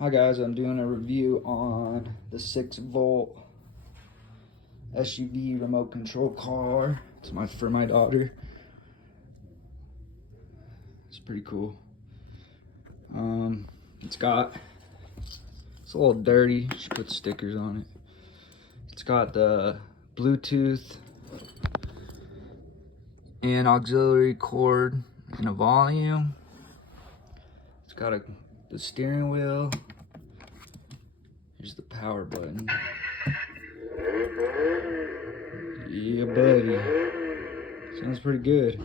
Hi guys, I'm doing a review on the 6-volt SUV remote control car. It's for my daughter. It's pretty cool. It's a little dirty. She put stickers on it. It's got the Bluetooth and auxiliary cord and a volume. It's got the steering wheel. Here's the power button. Yeah, buddy. Sounds pretty good.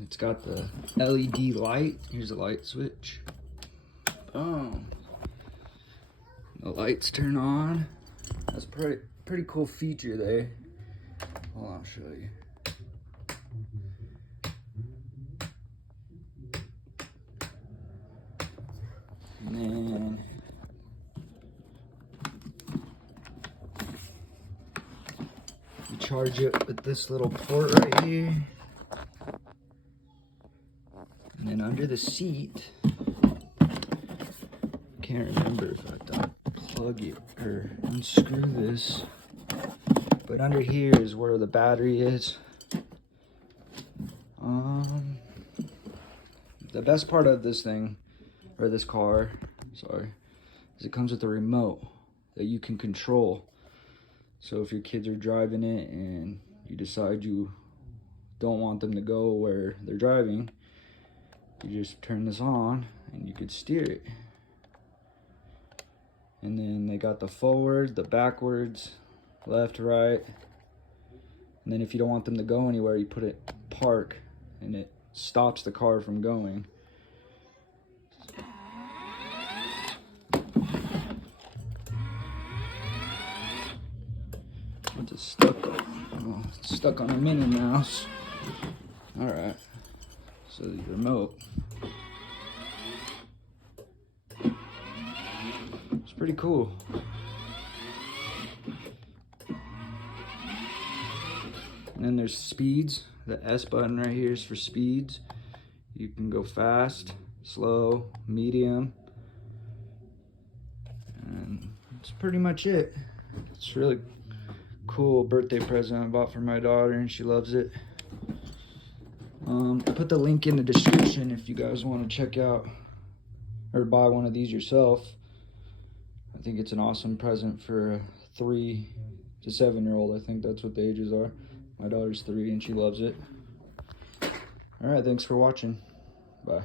It's got the LED light. Here's the light switch. Boom. The lights turn on. That's a pretty cool feature there. Hold on, I'll show you. And then you charge it with this little port right here. And then under the seat, can't remember if I thought plug it or unscrew this, but under here is where the battery is. The best part of this thing, or this car, sorry, is it comes with a remote that you can control. So if your kids are driving it and you decide you don't want them to go where they're driving, you just turn this on and you could steer it. And then they got the forward, the backwards, left, right. And then if you don't want them to go anywhere, you put it park and it stops the car from going. What's it stuck on? Oh, it's stuck on a Minnie Mouse. Alright. So the remote. It's pretty cool. And then there's speeds. The S button right here is for speeds. You can go fast, slow, medium. And that's pretty much it. It's really cool birthday present I bought for my daughter and she loves it. I put the link in the description if you guys want to check out or buy one of these yourself. I think it's an awesome present for a 3 to 7-year-old. I think that's what the ages are. My daughter's 3 and she loves it. All right, thanks for watching. Bye.